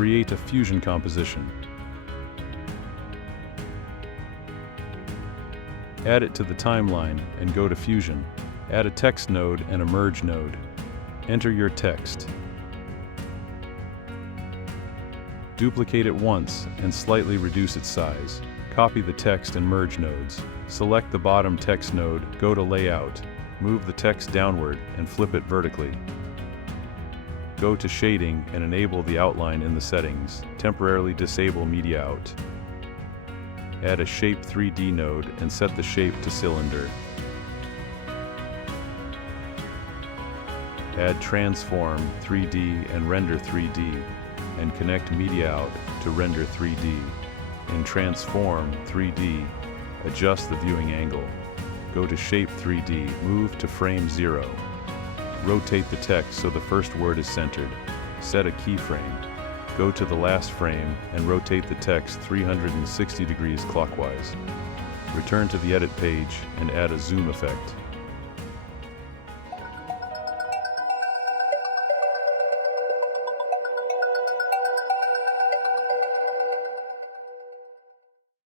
Create a fusion composition. Add it to the timeline and go to Fusion. Add a text node and a merge node. Enter your text. Duplicate it once and slightly reduce its size. Copy the text and merge nodes. Select the bottom text node, go to Layout, move the text downward and flip it vertically. Go to Shading and enable the outline in the settings. Temporarily disable Media Out. Add a Shape 3D node and set the shape to cylinder. Add Transform 3D and Render 3D, and connect Media Out to Render 3D. In Transform 3D, adjust the viewing angle. Go to Shape 3D, move to Frame 0. Rotate the text so the first word is centered. Set a keyframe. Go to the last frame and rotate the text 360 degrees clockwise. Return to the edit page and add a zoom effect.